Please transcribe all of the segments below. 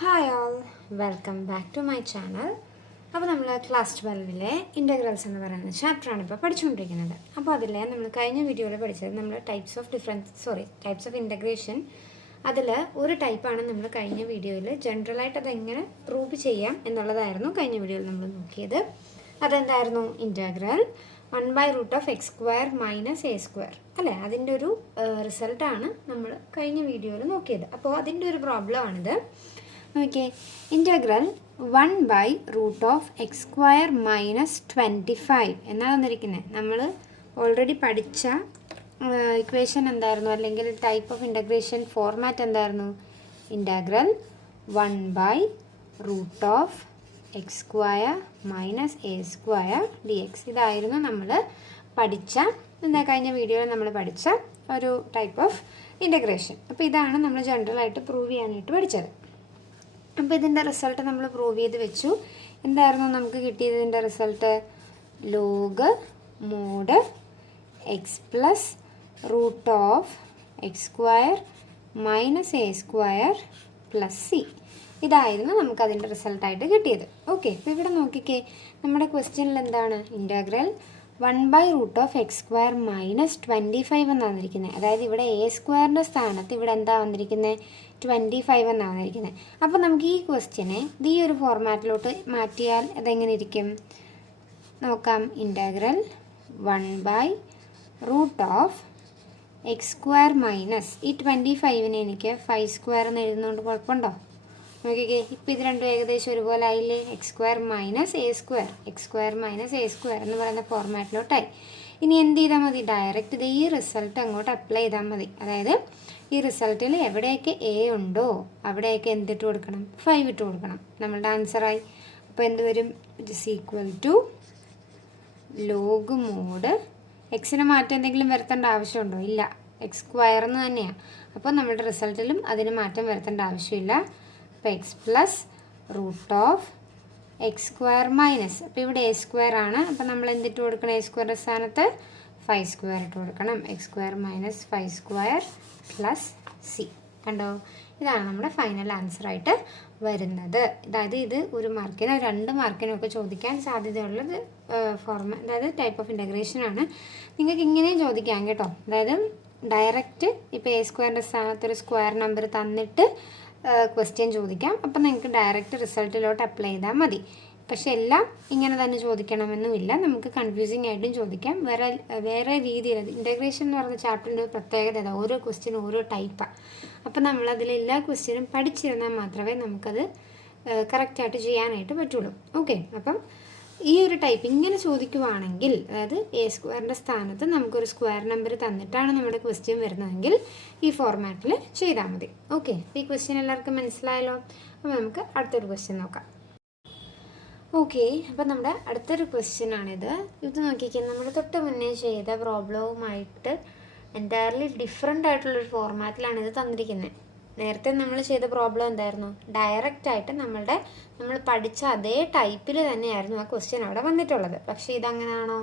Hi all, welcome back to my channel. അപ്പോൾ നമ്മൾ class 12 integrals എന്ന് പറയുന്ന ചാപ്റ്ററാണ് ഇപ്പോൾ പഠിച്ചുകൊണ്ടിരിക്കുന്നത്. അപ്പോൾ അതിലെ നമ്മൾ കഴിഞ്ഞ വീഡിയോയിൽ പഠിച്ചത് നമ്മൾ ടൈപ്സ് ഓഫ് ഇൻ്റഗ്രേഷൻ. അതിൽ ഒരു ടൈപ്പാണ് നമ്മൾ കഴിഞ്ഞ വീഡിയോയിൽ ജനറലായിട്ട് അതെങ്ങനെ പ്രൂവ് ചെയ്യാം എന്നുള്ളതായിരുന്നു കഴിഞ്ഞ വീഡിയോയിൽ നമ്മൾ നോക്കിയത്. അതെന്തായിരുന്നു? ഇൻ്റഗ്രൽ 1/√(x² - a²) അല്ലേ? അതിൻ്റെ ഒരു റിസൾട്ടാണ് നമ്മൾ കഴിഞ്ഞ വീഡിയോയിൽ നോക്കിയത്. അപ്പോൾ അതിൻ്റെ ഒരു പ്രോബ്ലം ആണിത്. ഓക്കെ, ഇൻ്റഗ്രൽ 1/√(x² - 25) എന്നാണ് തന്നിരിക്കുന്നത്. നമ്മൾ ഓൾറെഡി പഠിച്ച ഇക്വേഷൻ എന്തായിരുന്നു, അല്ലെങ്കിൽ ടൈപ്പ് ഓഫ് ഇൻ്റഗ്രേഷൻ ഫോർമാറ്റ് എന്തായിരുന്നു? Integral 1/√(x² - a² dx. ഇതായിരുന്നു നമ്മൾ പഠിച്ച കഴിഞ്ഞ വീഡിയോയിൽ നമ്മൾ പഠിച്ച ഒരു ടൈപ്പ് ഓഫ് ഇൻ്റഗ്രേഷൻ. അപ്പോൾ ഇതാണ് നമ്മൾ ജനറലായിട്ട് പ്രൂവ് ചെയ്യാനായിട്ട് പഠിച്ചത്. അപ്പോൾ ഇതിൻ്റെ റിസൾട്ട് നമ്മൾ പ്രൂവ് ചെയ്ത് വെച്ചു. എന്തായിരുന്നു നമുക്ക് കിട്ടിയത്? ഇതിൻ്റെ result log mode x + √(x² - a² + c. ഇതായിരുന്നു നമുക്കതിൻ്റെ റിസൾട്ടായിട്ട് കിട്ടിയത്. ഓക്കെ, അപ്പോൾ ഇവിടെ നോക്കിക്കേ, നമ്മുടെ ക്വസ്റ്റ്യനിൽ എന്താണ്? ഇൻ്റഗ്രൽ 1/√(x² - 25 എന്നാണ് വന്നിരിക്കുന്നത്. അതായത് ഇവിടെ a² സ്ഥാനത്ത് ഇവിടെ എന്താ വന്നിരിക്കുന്നത്? 25 എന്നാണ് വന്നിരിക്കുന്നത്. അപ്പോൾ നമുക്ക് ഈ ക്വസ്റ്റ്യനെ ഈ ഒരു ഫോർമാറ്റിലോട്ട് മാറ്റിയാൽ അതെങ്ങനെ ഇരിക്കും നോക്കാം. ഇൻ്റഗ്രൽ 1/√(x² - ഈ 25നെ എനിക്ക് 5² എന്ന് എഴുതുന്നതുകൊണ്ട് കുഴപ്പമുണ്ടോ? നോക്കിക്കേ, ഇപ്പോൾ ഇത് രണ്ടും ഏകദേശം ഒരുപോലെ ആയില്ലേ? x² - a² എന്ന് പറയുന്ന ഫോർമാറ്റിലോട്ടായി. ഇനി എന്ത് ചെയ്താൽ മതി? ഡയറക്റ്റ് ഈ റിസൾട്ട് അങ്ങോട്ട് അപ്ലൈ ചെയ്താൽ മതി. അതായത് ഈ റിസൾട്ടിൽ എവിടെയൊക്കെ എ ഉണ്ടോ അവിടെയൊക്കെ എന്തിട്ട് കൊടുക്കണം? 5 ഇട്ട് കൊടുക്കണം. നമ്മളുടെ ആൻസറായി. അപ്പോൾ എന്ത് വരും? It is equal to log mod. എക്സിന് മാറ്റം എന്തെങ്കിലും വരുത്തേണ്ട ആവശ്യമുണ്ടോ? ഇല്ല, x² എന്ന് തന്നെയാണ്. അപ്പോൾ നമ്മുടെ റിസൾട്ടിലും അതിന് മാറ്റം വരുത്തേണ്ട ആവശ്യമില്ല. അപ്പോൾ x + √(x²-) അപ്പോൾ ഇവിടെ a² ആണ്. അപ്പോൾ നമ്മൾ എന്തിട്ട് കൊടുക്കണം? a² സ്ഥാനത്ത് 5² ഇട്ട് കൊടുക്കണം. x² - 5² + c. കണ്ടോ? ഇതാണ് നമ്മുടെ ഫൈനൽ ആൻസറായിട്ട് വരുന്നത്. അതായത് ഇത് 1 മാർക്കിനോ 2 മാർക്കിനോ ഒക്കെ ചോദിക്കാൻ സാധ്യതയുള്ളത് അതായത് ടൈപ്പ് ഓഫ് ഇൻ്റഗ്രേഷൻ ആണ്. നിങ്ങൾക്ക് ഇങ്ങനെയും ചോദിക്കാം കേട്ടോ. അതായത് ഡയറക്റ്റ് ഇപ്പോൾ a² സ്ഥാനത്ത് ഒരു സ്ക്വയർ നമ്പർ തന്നിട്ട് ക്വസ്റ്റ്യൻ ചോദിക്കാം. അപ്പം നിങ്ങൾക്ക് ഡയറക്റ്റ് റിസൾട്ടിലോട്ട് അപ്ലൈ ചെയ്താൽ മതി. പക്ഷെ എല്ലാം ഇങ്ങനെ തന്നെ ചോദിക്കണമെന്നുമില്ല. നമുക്ക് കൺഫ്യൂസിങ് ആയിട്ടും ചോദിക്കാം. വേറെ രീതിയിൽ ഇൻ്റഗ്രേഷൻ എന്ന് പറയുന്ന ചാപ്റ്ററിൻ്റെ ഒരു പ്രത്യേകത ഓരോ ക്വസ്റ്റ്യനും ഓരോ ടൈപ്പാണ്. അപ്പം നമ്മളതിൽ എല്ലാ ക്വസ്റ്റ്യനും പഠിച്ചിരുന്നാൽ മാത്രമേ നമുക്കത് കറക്റ്റായിട്ട് ചെയ്യാനായിട്ട് പറ്റുള്ളൂ. ഓക്കെ, അപ്പം ഈ ഒരു ടൈപ്പ് ഇങ്ങനെ ചോദിക്കുവാണെങ്കിൽ, അതായത് a² സ്ഥാനത്ത് നമുക്കൊരു സ്ക്വയർ നമ്പർ തന്നിട്ടാണ് നമ്മുടെ ക്വസ്റ്റ്യൻ വരുന്നതെങ്കിൽ ഈ ഫോർമാറ്റിൽ ചെയ്താൽ മതി. ഓക്കെ, ഈ ക്വസ്റ്റ്യൻ എല്ലാവർക്കും മനസ്സിലായല്ലോ. അപ്പോൾ നമുക്ക് അടുത്തൊരു ക്വസ്റ്റ്യൻ നോക്കാം. ഓക്കെ, അപ്പോൾ നമ്മുടെ അടുത്തൊരു ക്വസ്റ്റ്യൻ ആണിത്. ഇത് നോക്കിക്കാൻ നമ്മൾ തൊട്ട് മുന്നേ ചെയ്ത പ്രോബ്ലവുമായിട്ട് എൻറ്റയർലി ഡിഫറെൻ്റ് ആയിട്ടുള്ളൊരു ഫോർമാറ്റിലാണ് ഇത് തന്നിരിക്കുന്നത്. നേരത്തെ നമ്മൾ ചെയ്ത പ്രോബ്ലം എന്തായിരുന്നു? ഡയറക്റ്റായിട്ട് നമ്മൾ പഠിച്ച അതേ ടൈപ്പിൽ തന്നെയായിരുന്നു ആ ക്വസ്റ്റ്യൻ അവിടെ വന്നിട്ടുള്ളത്. പക്ഷേ ഇതങ്ങനെയാണോ?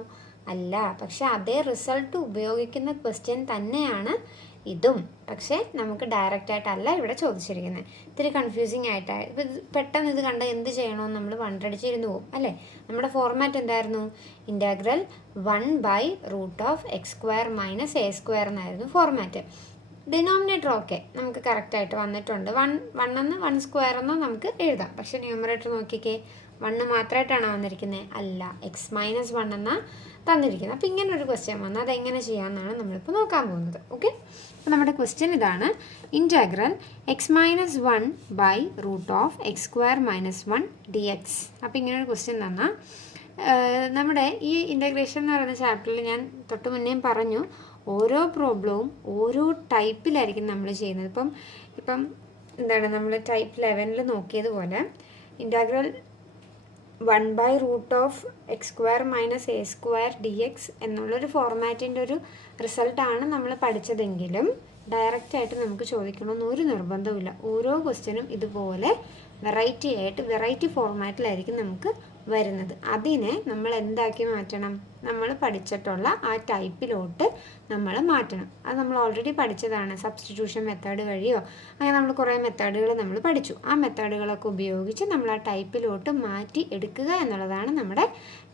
അല്ല. പക്ഷേ അതേ റിസൾട്ട് ഉപയോഗിക്കുന്ന ക്വസ്റ്റ്യൻ തന്നെയാണ് ഇതും. പക്ഷേ നമുക്ക് ഡയറക്റ്റായിട്ടല്ല ഇവിടെ ചോദിച്ചിരിക്കുന്നത്. ഇത്തിരി കൺഫ്യൂസിങ് ആയിട്ടാണ്. ഇപ്പോൾ പെട്ടെന്ന് ഇത് കണ്ട എന്ത് ചെയ്യണമെന്ന് നമ്മൾ വണ്ടടിച്ചിരുന്നു പോകും അല്ലേ? നമ്മുടെ ഫോർമാറ്റ് എന്തായിരുന്നു? ഇൻ്റഗ്രൽ 1/√(x² - a² എന്നായിരുന്നു ഫോർമാറ്റ്. ഡിനോമിനേറ്റർ ഓക്കെ നമുക്ക് കറക്റ്റായിട്ട് വന്നിട്ടുണ്ട്. 1 എന്ന് 1² എന്നോ നമുക്ക് എഴുതാം. പക്ഷേ ന്യൂമറേറ്റർ നോക്കിക്കേ, 1 മാത്രമായിട്ടാണ് വന്നിരിക്കുന്നത്? അല്ല, x - 1 എന്നാണ് തന്നിരിക്കുന്നത്. അപ്പോൾ ഇങ്ങനെ ഒരു ക്വസ്റ്റ്യൻ വന്നാൽ അതെങ്ങനെ ചെയ്യാമെന്നാണ് നമ്മളിപ്പോൾ നോക്കാൻ പോകുന്നത്. ഓക്കെ, അപ്പോൾ നമ്മുടെ ക്വസ്റ്റ്യൻ ഇതാണ്. Integral x - 1/√(x² - 1 dx. അപ്പോൾ ഇങ്ങനെ ഒരു ക്വസ്റ്റ്യൻ തന്നാൽ നമ്മുടെ ഈ ഇൻ്റഗ്രേഷൻ എന്ന് പറയുന്ന ചാപ്റ്ററിൽ ഞാൻ തൊട്ട് മുന്നേ പറഞ്ഞു, ഓരോ പ്രോബ്ലവും ഓരോ ടൈപ്പിലായിരിക്കും നമ്മൾ ചെയ്യുന്നത്. ഇപ്പം എന്താണ് നമ്മൾ type 11 നോക്കിയതുപോലെ integral 1/√(x² - a² dx എന്നുള്ളൊരു ഫോർമാറ്റിൻ്റെ ഒരു റിസൾട്ടാണ് നമ്മൾ പഠിച്ചതെങ്കിലും ഡയറക്റ്റായിട്ട് നമുക്ക് ചോദിക്കണമെന്ന് ഒരു നിർബന്ധമില്ല. ഓരോ ക്വസ്റ്റ്യനും ഇതുപോലെ വെറൈറ്റി ഫോർമാറ്റിലായിരിക്കും നമുക്ക് വരുന്നത്. അതിനെ നമ്മൾ എന്താക്കി മാറ്റണം? നമ്മൾ പഠിച്ചിട്ടുള്ള ആ ടൈപ്പിലോട്ട് നമ്മൾ മാറ്റണം. അത് നമ്മൾ ഓൾറെഡി പഠിച്ചതാണ്. സബ്സ്റ്റിറ്റ്യൂഷൻ മെത്തേഡ് വഴിയോ അങ്ങനെ നമ്മൾ കുറേ മെത്തേഡുകൾ നമ്മൾ പഠിച്ചു. ആ മെത്തേഡുകളൊക്കെ ഉപയോഗിച്ച് നമ്മൾ ആ ടൈപ്പിലോട്ട് മാറ്റി എടുക്കുക എന്നുള്ളതാണ് നമ്മുടെ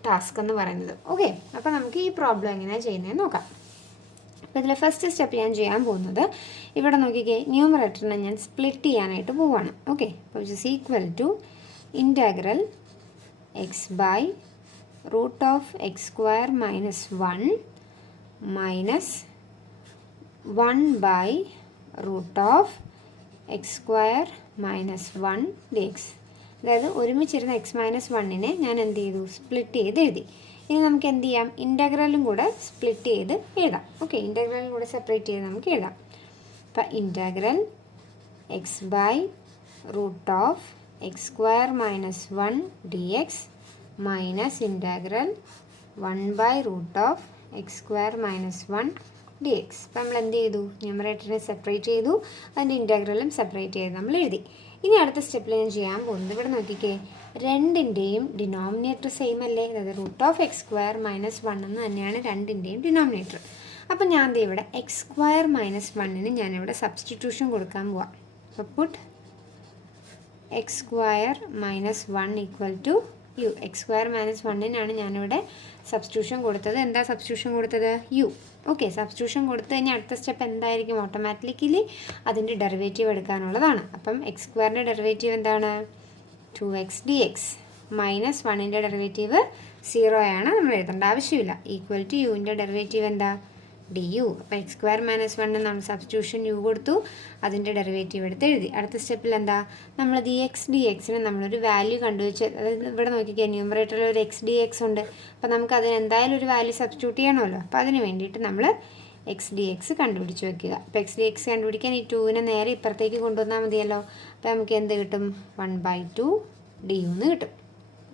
ടാസ്ക് എന്ന് പറയുന്നത്. ഓക്കെ, അപ്പോൾ നമുക്ക് ഈ പ്രോബ്ലം എങ്ങനെയാണ് ചെയ്യുന്നതെന്ന് നോക്കാം. അപ്പോൾ ഇതിൽ ഫസ്റ്റ് സ്റ്റെപ്പ് ഞാൻ ചെയ്യാൻ പോകുന്നത്, ഇവിടെ നോക്കിക്കേ, ന്യൂമറേറ്ററിനെ ഞാൻ സ്പ്ലിറ്റ് ചെയ്യാനായിട്ട് പോവുകയാണ്. ഓക്കെ, അപ്പോൾ which is equal to integral x by root of x square minus 1 minus 1 by root of x square minus 1 d x. അതായത് ഒരുമിച്ചിരുന്ന എക്സ് മൈനസ് 1നെ ഞാൻ എന്ത് ചെയ്തു? സ്പ്ലിറ്റ് ചെയ്ത് എഴുതി. ഇനി നമുക്ക് എന്ത് ചെയ്യാം? ഇൻ്റഗ്രലും കൂടെ സ്പ്ലിറ്റ് ചെയ്ത് എഴുതാം. ഓക്കെ, ഇൻ്റഗ്രലും കൂടെ സെപ്പറേറ്റ് ചെയ്ത് നമുക്ക് എഴുതാം. അപ്പം integral x by root of x square minus 1 d x minus integral 1 by root of x square minus 1 d x. അപ്പം നമ്മൾ എന്ത് ചെയ്തു? ന്യൂമറേറ്ററിനെ സെപ്പറേറ്റ് ചെയ്തു, അതിൻ്റെ ഇൻ്റഗ്രലും സെപ്പറേറ്റ് ചെയ്ത് നമ്മൾ എഴുതി. ഇനി അടുത്ത സ്റ്റെപ്പിൽ ഞാൻ ചെയ്യാൻ പോകുന്നത്, ഇവിടെ നോക്കിക്കേ, രണ്ടിൻ്റെയും ഡിനോമിനേറ്റർ സെയിം അല്ലേ? അതായത് root of x square minus 1 എന്ന് തന്നെയാണ് രണ്ടിൻ്റെയും ഡിനോമിനേറ്റർ. അപ്പം ഞാൻ ദേ ഇവിടെ എക്സ് സ്ക്വയർ മൈനസ് 1ന് ഞാനിവിടെ സബ്സ്റ്റിറ്റ്യൂഷൻ കൊടുക്കാൻ പോവാം. അപ്പോൾ put x square minus 1 equal to u. X square minus 1നാണ് ഞാനിവിടെ സബ്സ്റ്റിറ്റ്യൂഷൻ കൊടുത്തത്. എന്താ സബ്സ്റ്റിറ്റ്യൂഷൻ കൊടുത്തത്? യു. ഓക്കെ, സബ്സ്റ്റിറ്റ്യൂഷൻ കൊടുത്തു കഴിഞ്ഞാൽ അടുത്ത സ്റ്റെപ്പ് എന്തായിരിക്കും? ഓട്ടോമാറ്റിക്കലി അതിൻ്റെ ഡെറിവേറ്റീവ് എടുക്കാനുള്ളതാണ്. അപ്പം എക്സ് സ്ക്വയറിൻ്റെ ഡെറിവേറ്റീവ് എന്താണ്? 2x dx മൈനസ് 1ൻ്റെ ഡെറിവേറ്റീവ് 0 ആണ്, നമ്മൾ എഴുതേണ്ട ആവശ്യമില്ല. ഈക്വൽ ടു യുവിൻ്റെ ഡെറിവേറ്റീവ് എന്താ? du. അപ്പോൾ എക്സ് സ്ക്വയർ മൈനസ് 1 നമ്മൾ സബ്സ്റ്റിറ്റ്യൂഷൻ യു കൊടുത്തു, അതിൻ്റെ ഡെറിവേറ്റീവ് എടുത്ത് എഴുതി. അടുത്ത സ്റ്റെപ്പിൽ എന്താ? നമ്മൾ ഡി എക്സ് ഡി എക്സിന് നമ്മളൊരു വാല്യൂ കണ്ടുവച്ച്, അതായത് ഇവിടെ നോക്കിക്കുക, ന്യൂമറേറ്ററിൽ ഒരു എക്സ് ഡി എക്സ് ഉണ്ട്. അപ്പോൾ നമുക്ക് അതിന് എന്തായാലും ഒരു വാല്യൂ സബ്സ്റ്റിറ്റ്യൂട്ട് ചെയ്യണമല്ലോ. അപ്പോൾ അതിന് വേണ്ടിയിട്ട് നമ്മൾ എക്സ് ഡി എക്സ് കണ്ടുപിടിച്ച് വെക്കുക. അപ്പോൾ എക്സ് ഡി എക്സ് കണ്ടുപിടിക്കാൻ ഈ 2നെ നേരെ ഇപ്പുറത്തേക്ക് കൊണ്ടുവന്നാൽ മതിയല്ലോ. അപ്പോൾ നമുക്ക് എന്ത് കിട്ടും? 1/2 ഡി യു എന്ന് കിട്ടും.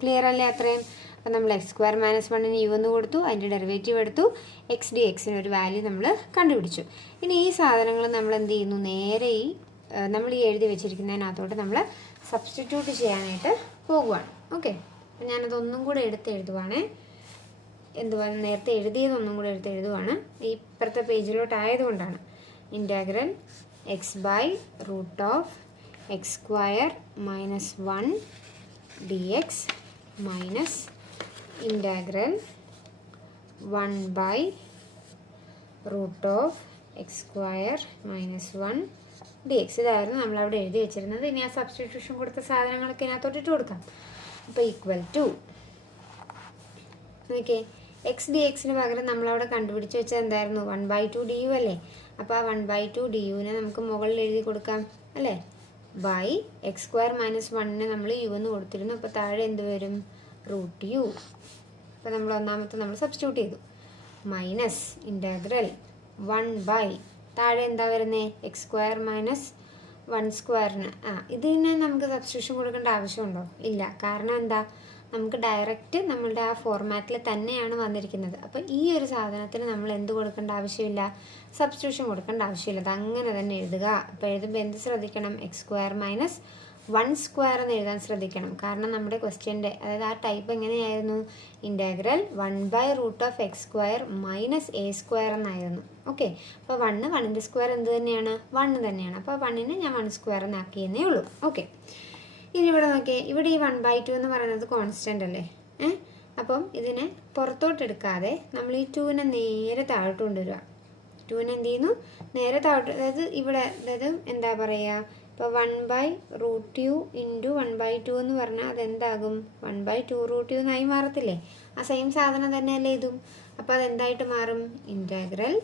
ക്ലിയർ അല്ലേ അത്രയും? അപ്പോൾ നമ്മൾ എക്സ് സ്ക്വയർ മൈനസ് 1ന് യു എന്ന് കൊടുത്തു, അതിൻ്റെ ഡെറിവേറ്റീവ് എടുത്തു, എക്സ് ഡി എക്സിന് ഒരു വാല്യൂ നമ്മൾ കണ്ടുപിടിച്ചു. ഇനി ഈ സാധനങ്ങൾ നമ്മൾ എന്ത് ചെയ്യുന്നു? നേരെ ഈ നമ്മൾ ഈ എഴുതി വെച്ചിരിക്കുന്നതിനകത്തോട്ട് നമ്മൾ സബ്സ്റ്റിറ്റ്യൂട്ട് ചെയ്യാനായിട്ട് പോകുവാണ്. ഓക്കെ, അപ്പോൾ ഞാനതൊന്നും കൂടെ എടുത്ത് എഴുതുവാണേ. എന്തുവാണ് നേരത്തെ എഴുതിയതൊന്നും കൂടെ എടുത്ത് എഴുതുവാണ്, ഈ ഇപ്പുറത്തെ പേജിലോട്ടായതുകൊണ്ടാണ്. Integral x by root of x square minus 1 d x minus integral 1 by root of x square minus 1 d x. ഇതായിരുന്നു നമ്മളവിടെ എഴുതി വെച്ചിരുന്നത്. ഇനി ആ സബ്സ്റ്റിറ്റ്യൂഷൻ കൊടുത്ത സാധനങ്ങളൊക്കെ ഇതിനകത്തോട്ട് ഇട്ട് കൊടുക്കാം. അപ്പോൾ ഈക്വൽ ടു നോക്കിയേ, എക്സ് ഡി എക്സിന് പകരം നമ്മളവിടെ കണ്ടുപിടിച്ച് വെച്ചാൽ എന്തായിരുന്നു? 1/2 ഡി യു അല്ലേ? അപ്പോൾ ആ 1/2 ഡി യുവിനെ നമുക്ക് മുകളിൽ എഴുതി കൊടുക്കാം അല്ലേ? ബൈ എക്സ് സ്ക്വയർ മൈനസ് 1നെ നമ്മൾ യു എന്ന് കൊടുത്തിരുന്നു. അപ്പോൾ താഴെ എന്ത് വരും? Root u. അപ്പോൾ നമ്മൾ ഒന്നാമത്തെ നമ്മൾ സബ്സ്റ്റിറ്റ്യൂട്ട് ചെയ്തു. മൈനസ് ഇൻറ്റഗ്രൽ 1 ബൈ താഴെ എന്താ വരുന്നത്? എക്സ് സ്ക്വയർ മൈനസ് 1 സ്ക്വയറിന്. ഇതിന് നമുക്ക് സബ്സ്റ്റിറ്റ്യൂഷൻ കൊടുക്കേണ്ട ആവശ്യമുണ്ടോ? ഇല്ല. കാരണം എന്താ? നമുക്ക് ഡയറക്റ്റ് നമ്മളുടെ ആ ഫോർമാറ്റിൽ തന്നെയാണ് വന്നിരിക്കുന്നത്. അപ്പോൾ ഈ ഒരു സാധനത്തിന് നമ്മൾ എന്ത് കൊടുക്കേണ്ട ആവശ്യമില്ല? സബ്സ്റ്റിറ്റ്യൂഷൻ കൊടുക്കേണ്ട ആവശ്യമില്ല. അത് അങ്ങനെ തന്നെ എഴുതുക. അപ്പോൾ എഴുതുമ്പോൾ എന്ത് ശ്രദ്ധിക്കണം? എക്സ് സ്ക്വയർ മൈനസ് 1 സ്ക്വയർ എന്ന് എഴുതാൻ ശ്രദ്ധിക്കണം. കാരണം നമ്മുടെ ക്വസ്റ്റ്യൻ്റെ, അതായത് ആ ടൈപ്പ് എങ്ങനെയായിരുന്നു? Integral 1 by root of x square minus a square എന്നായിരുന്നു. ഓക്കെ, അപ്പോൾ 1ൻ്റെ സ്ക്വയർ എന്ത് തന്നെയാണ്? 1 തന്നെയാണ്. അപ്പോൾ 1നെ ഞാൻ 1 സ്ക്വയർ എന്നാക്കിയെന്നേ ഉള്ളൂ. ഓക്കെ, ഇനി ഇവിടെ നോക്കിയേ, ഇവിടെ ഈ 1/2 എന്ന് പറയുന്നത് കോൺസ്റ്റൻ്റ് അല്ലേ? അപ്പം ഇതിനെ പുറത്തോട്ടെടുക്കാതെ നമ്മൾ ഈ 2നെ നേരെ താഴോട്ട് കൊണ്ടുവരിക. 2നെ എന്ത് ചെയ്യുന്നു? നേരെ താഴോട്ട്, അതായത് ഇവിടെ, അതായത് എന്താ പറയുക, ഇപ്പോൾ 1/√u ഇൻറ്റു 1/2 എന്ന് പറഞ്ഞാൽ അതെന്താകും? 1/2√u എന്നായി മാറത്തില്ലേ? ആ സെയിം സാധനം തന്നെയല്ലേ ഇതും? അപ്പോൾ അതെന്തായിട്ട് മാറും? ഇൻറ്റഗ്രൽ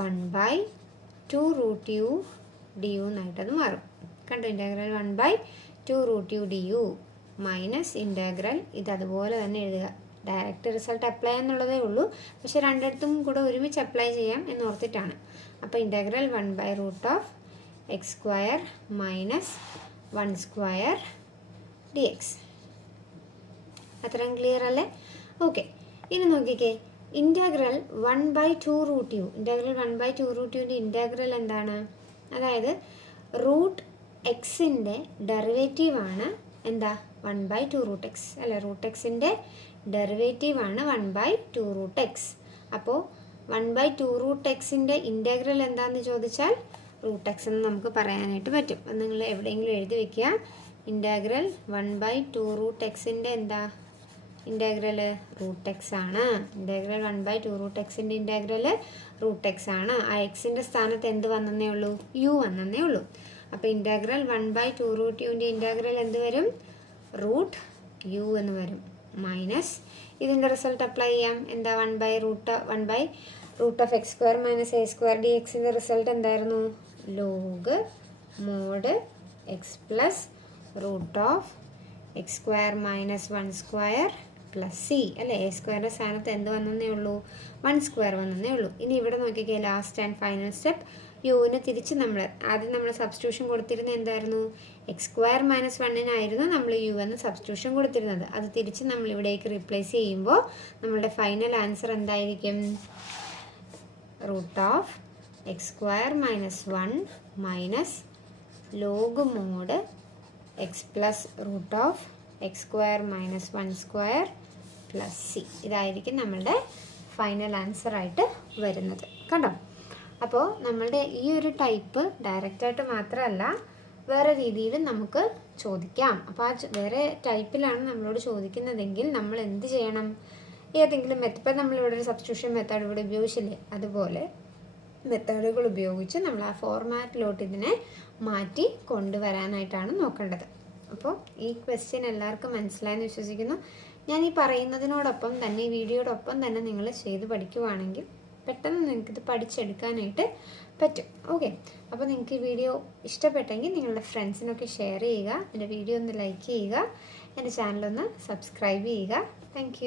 1/2√u ഡി യു എന്നായിട്ടത് മാറും. കണ്ടോ? Integral 1/2√u d u minus integral, ഇത് അതുപോലെ തന്നെ എഴുതുക. ഡയറക്റ്റ് റിസൾട്ട് അപ്ലൈ എന്നുള്ളതേ ഉള്ളൂ, പക്ഷേ രണ്ടിടത്തും കൂടെ ഒരുമിച്ച് അപ്ലൈ ചെയ്യാം എന്നോർത്തിട്ടാണ്. അപ്പോൾ integral 1/√ of x square minus 1 square D X. അത്രയും ക്ലിയർ അല്ലേ? ഓക്കെ, ഇനി നോക്കിക്കേ, ഇൻറ്റഗ്രൽ 1/2√u. ഇൻറ്റഗ്രൽ 1/2√uൻ്റെ ഇൻറ്റഗ്രൽ എന്താണ്? അതായത് റൂട്ട് എക്സിൻ്റെ ഡെറിവേറ്റീവാണ് എന്താ? 1/2 √x അല്ലേ. √xൻ്റെ ഡെറിവേറ്റീവ് ആണ് 1/2 √x. അപ്പോൾ 1/2 √xൻ്റെ ഇൻറ്റഗ്രൽ എന്താണെന്ന് ചോദിച്ചാൽ √x എന്ന് നമുക്ക് പറയാനായിട്ട് പറ്റും. അത് നിങ്ങൾ എവിടെയെങ്കിലും എഴുതി വെക്കുക. ഇൻറ്റഗ്രൽ 1/2 √xൻ്റെ എന്താ ഇൻറ്റഗ്രൽ √x ആണ്. ഇൻറ്റഗ്രൽ 1/2 √xൻ്റെ ഇൻറ്റഗ്രൽ √x ആണ്. ആ എക്സിൻ്റെ സ്ഥാനത്ത് എന്ത് വന്നേ ഉള്ളൂ? u വന്നേ ഉള്ളൂ. അപ്പോൾ ഇൻറ്റഗ്രൽ 1/2 √uൻ്റെ ഇൻറ്റഗ്രൽ എന്ത് വരും? √u എന്ന് വരും. മൈനസ് ഇതിൻ്റെ റിസൾട്ട് അപ്ലൈ ചെയ്യാം. എന്താ 1/√x² - a² dxൻ്റെ റിസൾട്ട് എന്തായിരുന്നു? log mod x plus √x² - 1² plus c അല്ലേ. a² സ്ഥാനത്ത് എന്ത് വന്നേ ഉള്ളൂ? 1² വന്നേ ഉള്ളൂ. ഇനി ഇവിടെ നോക്കിക്കേ, ലാസ്റ്റ് ആൻഡ് ഫൈനൽ സ്റ്റെപ്പ്. യുവിന് തിരിച്ച് ആദ്യം നമ്മൾ സബ്സ്റ്റിറ്റ്യൂഷൻ കൊടുത്തിരുന്നത് എന്തായിരുന്നു? x² - 1-നായിരുന്നു നമ്മൾ യു എന്ന് സബ്സ്റ്റിറ്റ്യൂഷൻ കൊടുത്തിരുന്നത്. അത് തിരിച്ച് നമ്മൾ ഇവിടേക്ക് റീപ്ലേസ് ചെയ്യുമ്പോൾ നമ്മളുടെ ഫൈനൽ ആൻസർ എന്തായിരിക്കും? √x² - 1 minus log mod x plus √x² - 1² plus c. ഇതായിരിക്കും നമ്മളുടെ ഫൈനൽ ആൻസർ ആയിട്ട് വരുന്നത്. കണ്ടോ? അപ്പോൾ നമ്മളുടെ ഈ ഒരു ടൈപ്പ് ഡയറക്റ്റായിട്ട് മാത്രമല്ല വേറെ രീതിയിലും നമുക്ക് ചോദിക്കാം. അപ്പോൾ ആ വേറെ ടൈപ്പിലാണ് നമ്മളോട് ചോദിക്കുന്നതെങ്കിൽ നമ്മൾ എന്ത് ചെയ്യണം? ഏതെങ്കിലും ഇപ്പം നമ്മളിവിടെ ഒരു സബ്സ്റ്റിറ്റ്യൂഷൻ മെത്തേഡ് ഇവിടെ ഉപയോഗിച്ചില്ലേ, അതുപോലെ മെത്തേഡുകൾ ഉപയോഗിച്ച് നമ്മൾ ആ ഫോർമാറ്റിലോട്ട് ഇതിനെ മാറ്റി കൊണ്ടുവരാനായിട്ടാണ് നോക്കേണ്ടത്. അപ്പോൾ ഈ ക്വസ്റ്റ്യൻ എല്ലാവർക്കും മനസ്സിലായെന്ന് വിശ്വസിക്കുന്നു. ഞാൻ ഈ പറയുന്നതിനോടൊപ്പം തന്നെ ഈ വീഡിയോടൊപ്പം തന്നെ നിങ്ങൾ ചെയ്ത് പഠിക്കുവാണെങ്കിൽ പെട്ടെന്ന് നിങ്ങൾക്കിത് പഠിച്ചെടുക്കാനായിട്ട് പറ്റും. ഓക്കെ, അപ്പോൾ നിങ്ങൾക്ക് ഈ വീഡിയോ ഇഷ്ടപ്പെട്ടെങ്കിൽ നിങ്ങളുടെ ഫ്രണ്ട്സിനൊക്കെ ഷെയർ ചെയ്യുക. എൻ്റെ വീഡിയോ ഒന്ന് ലൈക്ക് ചെയ്യുക. എൻ്റെ ചാനലൊന്ന് സബ്സ്ക്രൈബ് ചെയ്യുക. താങ്ക്